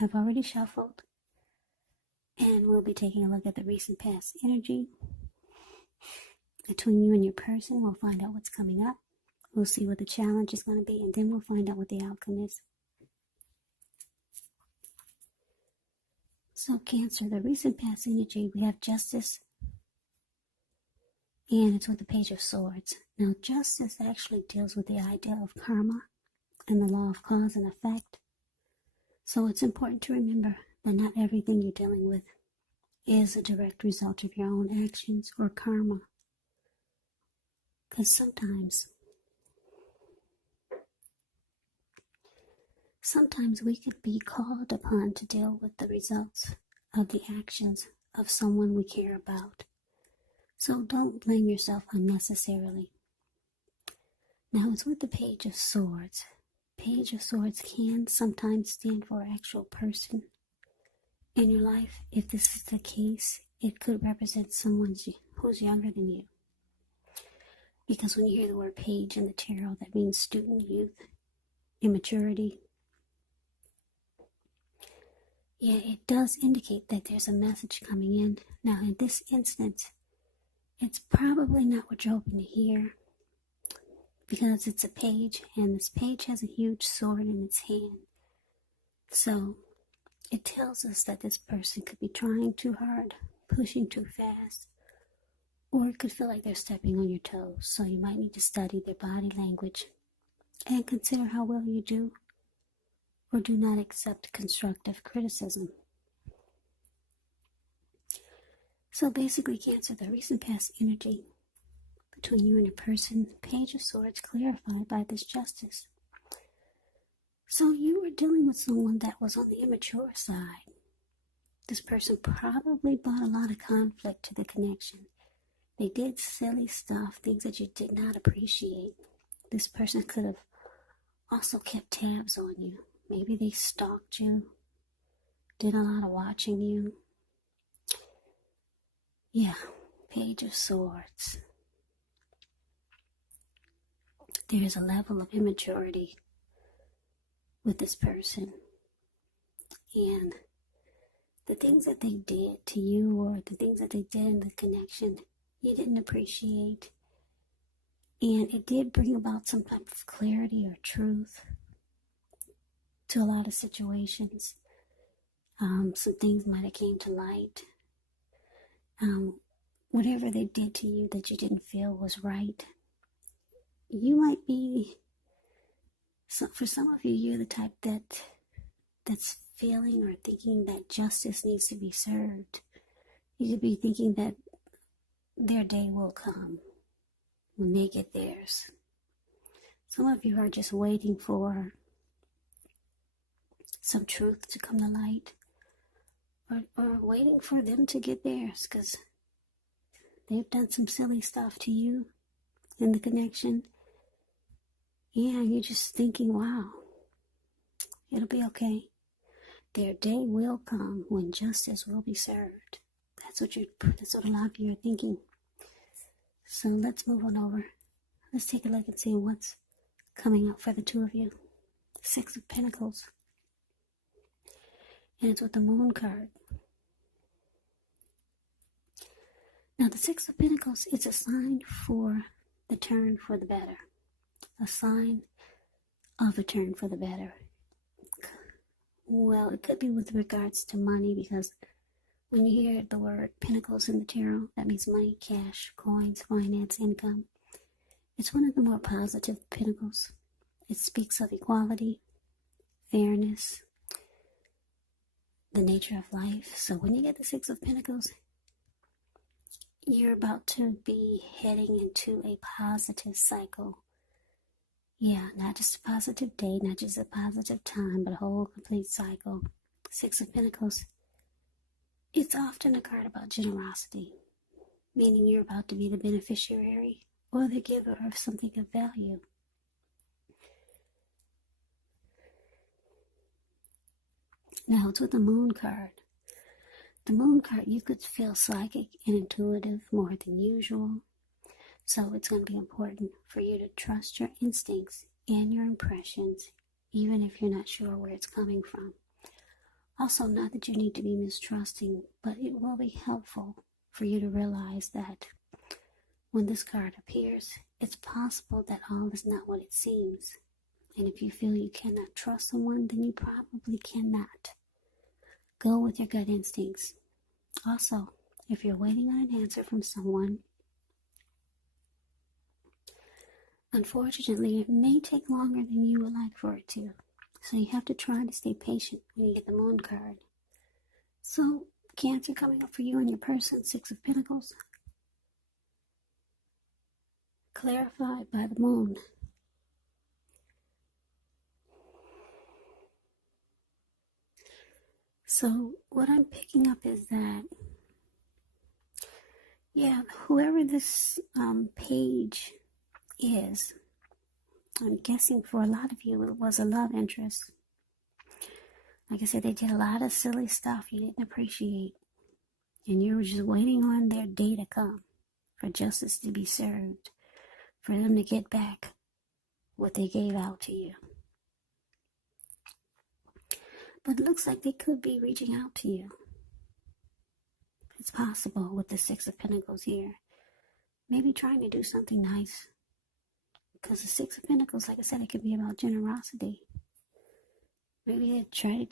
I've already shuffled, and we'll be taking a look at the recent past energy between you and your person. We'll find out what's coming up. We'll see what the challenge is going to be, and then we'll find out what the outcome is. So Cancer, the recent past energy, we have Justice, and it's with the Page of Swords. Now, Justice actually deals with the idea of karma and the law of cause and effect. So it's important to remember that not everything you're dealing with is a direct result of your own actions or karma. Because sometimes we could be called upon to deal with the results of the actions of someone we care about. So don't blame yourself unnecessarily. Now it's with the Page of Swords. Page of Swords can sometimes stand for an actual person in your life. If this is the case, it could represent someone who's younger than you. Because when you hear the word page in the tarot, that means student, youth, immaturity. Yeah, it does indicate that there's a message coming in. Now, in this instance, it's probably not what you're hoping to hear, because it's a page, and this page has a huge sword in its hand. So, it tells us that this person could be trying too hard, pushing too fast, or it could feel like they're stepping on your toes. So you might need to study their body language and consider how well you do or do not accept constructive criticism. So basically, Cancer, the recent past energy between you and your person, Page of Swords, clarified by this Justice. So you were dealing with someone that was on the immature side. This person probably brought a lot of conflict to the connection. They did silly stuff, things that you did not appreciate. This person could have also kept tabs on you. Maybe they stalked you, did a lot of watching you. Yeah, Page of Swords. There is a level of immaturity with this person. And the things that they did to you, or the things that they did in the connection, you didn't appreciate. And it did bring about some type of clarity or truth to a lot of situations. Some things might have came to light. Whatever they did to you that you didn't feel was right. You might be, for some of you, you're the type that's feeling or thinking that justice needs to be served. You could be thinking that their day will come when they get theirs. Some of you are just waiting for some truth to come to light, or waiting for them to get theirs, because they've done some silly stuff to you in the connection. Yeah, you're just thinking, wow, it'll be okay. Their day will come when justice will be served. That's what a lot of you are thinking. So let's move on over. Let's take a look and see what's coming up for the two of you. Six of Pentacles. And it's with the Moon card. Now the Six of Pentacles is a sign for the turn for the better. A sign of a turn for the better. Well, it could be with regards to money, because when you hear the word Pentacles in the tarot, that means money, cash, coins, finance, income. It's one of the more positive Pentacles. It speaks of equality, fairness, the nature of life. So when you get the Six of Pentacles, you're about to be heading into a positive cycle. Yeah, not just a positive day, not just a positive time, but a whole complete cycle. Six of Pentacles. It's often a card about generosity, meaning you're about to be the beneficiary or the giver of something of value. Now it's with the Moon card. The Moon card, you could feel psychic and intuitive more than usual. So it's going to be important for you to trust your instincts and your impressions, even if you're not sure where it's coming from. Also, not that you need to be mistrusting, but it will be helpful for you to realize that when this card appears, it's possible that all is not what it seems. And if you feel you cannot trust someone, then you probably cannot. Go with your gut instincts. Also, if you're waiting on an answer from someone, unfortunately, it may take longer than you would like for it to. So you have to try to stay patient when you get the Moon card. So, Cancer coming up for you and your person, Six of Pentacles. Clarified by the Moon. So, what I'm picking up is that, whoever this page is, I'm guessing for a lot of you it was a love interest. Like I said, they did a lot of silly stuff you didn't appreciate. And you were just waiting on their day to come for justice to be served, for them to get back what they gave out to you. But it looks like they could be reaching out to you. It's possible with the Six of Pentacles here. Maybe trying to do something nice. Because the Six of Pentacles, like I said, it could be about generosity. Maybe they're trying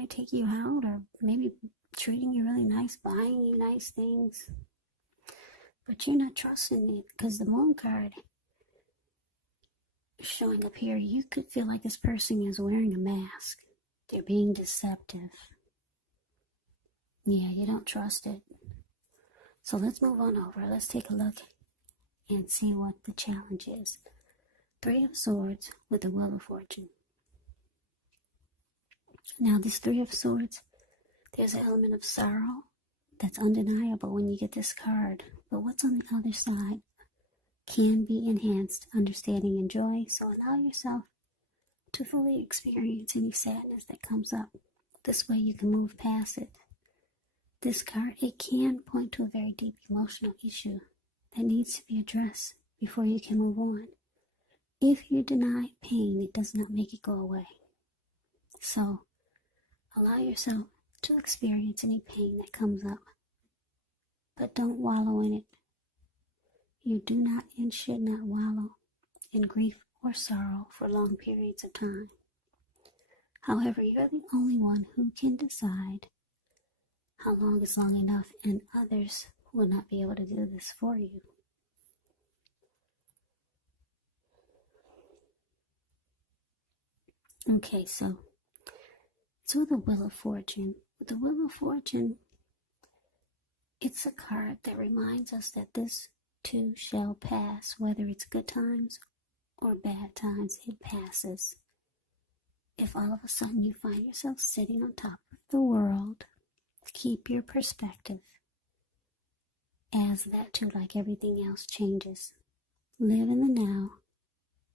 to take you out, or maybe treating you really nice, buying you nice things. But you're not trusting it, because the Moon card showing up here, you could feel like this person is wearing a mask. They're being deceptive. Yeah, you don't trust it. So let's move on over. Let's take a look and see what the challenge is. Three of Swords with the Wheel of Fortune. Now, this Three of Swords, there's an element of sorrow that's undeniable when you get this card. But what's on the other side can be enhanced understanding and joy. So allow yourself to fully experience any sadness that comes up. This way you can move past it. This card, it can point to a very deep emotional issue that needs to be addressed before you can move on. If you deny pain, it does not make it go away. So, allow yourself to experience any pain that comes up, but don't wallow in it. You do not and should not wallow in grief or sorrow for long periods of time. However, you're the only one who can decide how long is long enough, and others will not be able to do this for you. Okay, so it's with the Wheel of Fortune. With the Wheel of Fortune, it's a card that reminds us that this too shall pass. Whether it's good times or bad times, it passes. If all of a sudden you find yourself sitting on top of the world, keep your perspective, as that too, like everything else, changes. Live in the now,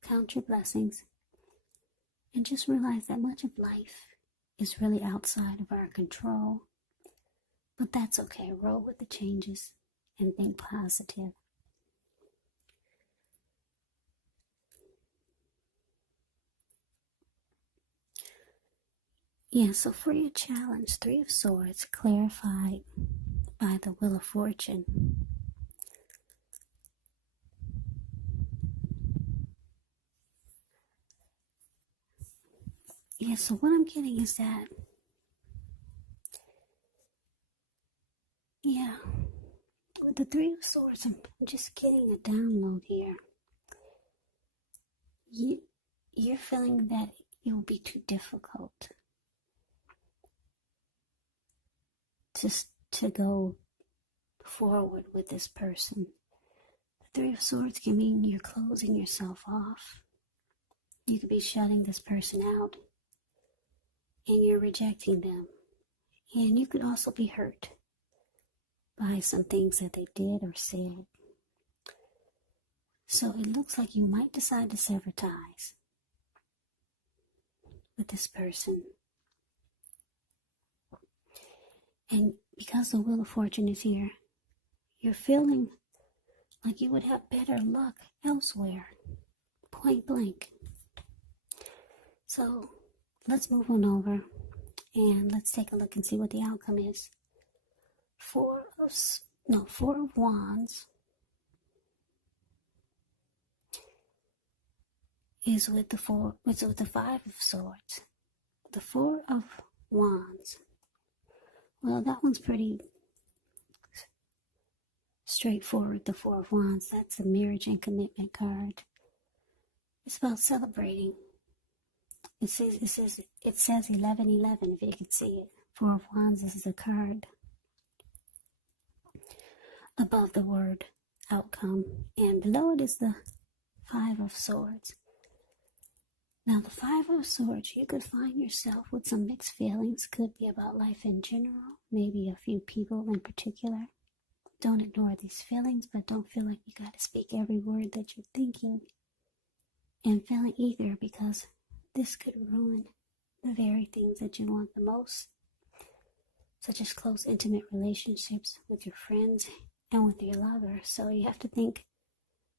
count your blessings, and just realize that much of life is really outside of our control. But that's okay. Roll with the changes and think positive. Yeah, so for your challenge, Three of Swords, clarified by the Wheel of Fortune. Yeah, so what I'm getting is that, with the Three of Swords, I'm just getting a download here. You're feeling that it will be too difficult to go forward with this person. The Three of Swords can mean you're closing yourself off. You could be shutting this person out, and you're rejecting them. And you could also be hurt by some things that they did or said. So it looks like you might decide to sever ties with this person. And because the Wheel of Fortune is here, you're feeling like you would have better luck elsewhere. Point blank. So let's move on over And let's take a look and see what the outcome is. Four of Wands is with the Five of Swords. The Four of Wands. Well, that one's pretty straightforward. The Four of Wands. That's a marriage and commitment card. It's about celebrating. It says 1111 if you can see it. Four of Wands is a card above the word outcome, and below it is the Five of Swords. Now the Five of Swords, you could find yourself with some mixed feelings. Could be about life in general, maybe a few people in particular. Don't ignore these feelings, but don't feel like you gotta speak every word that you're thinking and feeling either, because this could ruin the very things that you want the most, such as close, intimate relationships with your friends and with your lover. So you have to think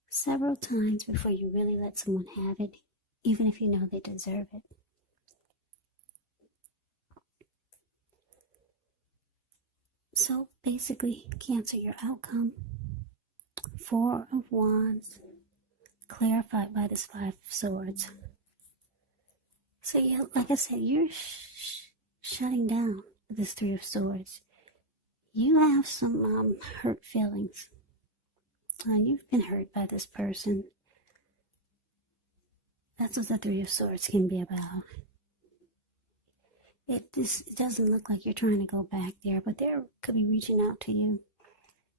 several times before you really let someone have it, even if you know they deserve it. So basically, Cancer, your outcome, Four of Wands, clarified by this Five of Swords. So yeah, like I said, you're shutting down with this Three of Swords. You have some hurt feelings. You've been hurt by this person. That's what the Three of Swords can be about. It doesn't look like you're trying to go back there, but they could be reaching out to you,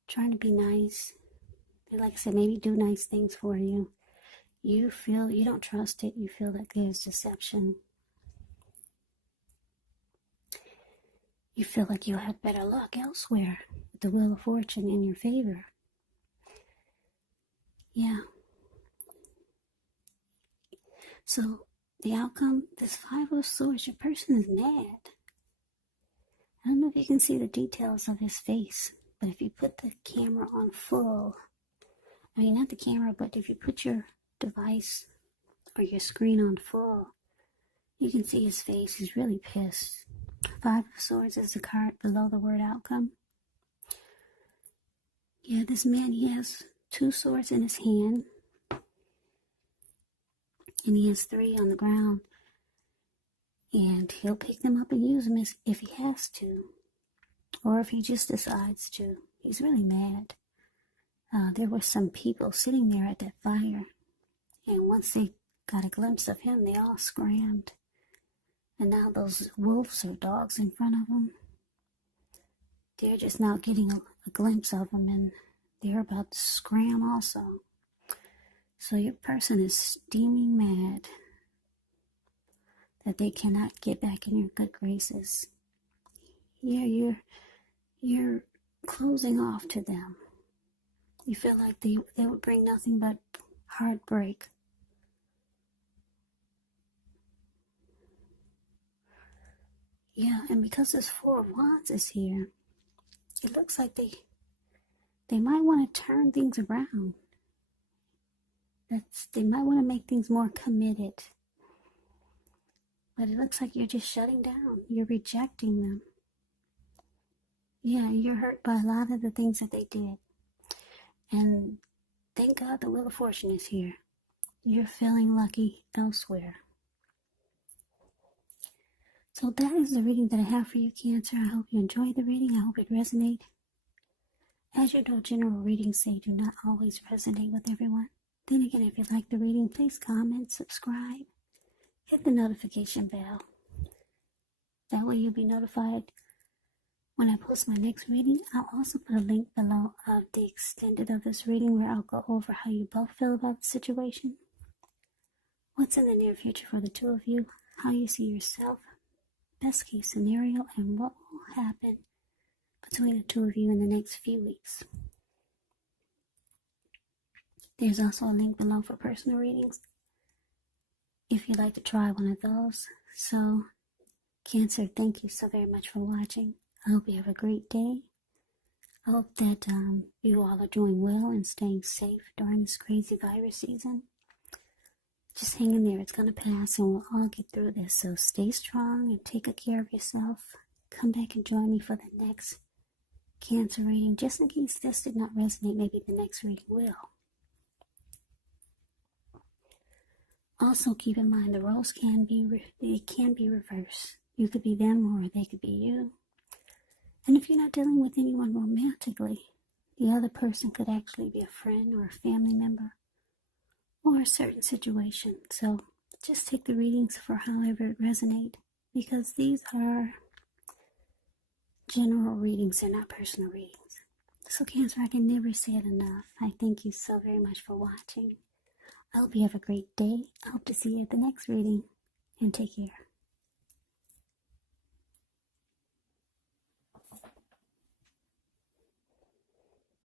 trying to be nice. Like I said, maybe do nice things for you. You feel you don't trust it. You feel that there's deception. You feel like you'll have better luck elsewhere with the Wheel of Fortune in your favor. Yeah. So the outcome, this Five of Swords, your person is mad. I don't know if you can see the details of his face, but if you put the camera on full, I mean not the camera, but if you put your device or your screen on full, you can see his face. He's really pissed. Five of Swords is the card below the word outcome. Yeah, this man, he has two swords in his hand, and he has three on the ground, and he'll pick them up and use them if he has to, or if he just decides to. He's really mad. There were some people sitting there at that fire, and once they got a glimpse of him, they all scrammed. And now those wolves or dogs in front of them, they're just now getting a glimpse of him, and they're about to scram also. So your person is steaming mad that they cannot get back in your good graces. Yeah, you're closing off to them. You feel like they would bring nothing but heartbreak. Yeah, and because this Four of Wands is here, it looks like they might want to turn things around. They might want to make things more committed. But it looks like you're just shutting down. You're rejecting them. Yeah, you're hurt by a lot of the things that they did. And thank God the Wheel of Fortune is here. You're feeling lucky elsewhere. So that is the reading that I have for you, Cancer. I hope you enjoyed the reading. I hope it resonated. As you know, general readings say do not always resonate with everyone. Then again, if you like the reading, please comment, subscribe, hit the notification bell. That way you'll be notified when I post my next reading. I'll also put a link below of the extended of this reading where I'll go over how you both feel about the situation, what's in the near future for the two of you, how you see yourself, best case scenario, and what will happen between the two of you in the next few weeks. There's also a link below for personal readings if you'd like to try one of those. So, Cancer, thank you so very much for watching. I hope you have a great day. I hope that you all are doing well and staying safe during this crazy virus season. Just hang in there. It's going to pass and we'll all get through this. So stay strong and take good care of yourself. Come back and join me for the next Cancer reading. Just in case this did not resonate, maybe the next reading will. Also keep in mind the roles can be reversed. You could be them or they could be you. And if you're not dealing with anyone romantically, the other person could actually be a friend or a family member or a certain situation. So just take the readings for however it resonates, because these are general readings, they're not personal readings. So Cancer, I can never say it enough. I thank you so very much for watching. I hope you have a great day. I hope to see you at the next reading, and take care.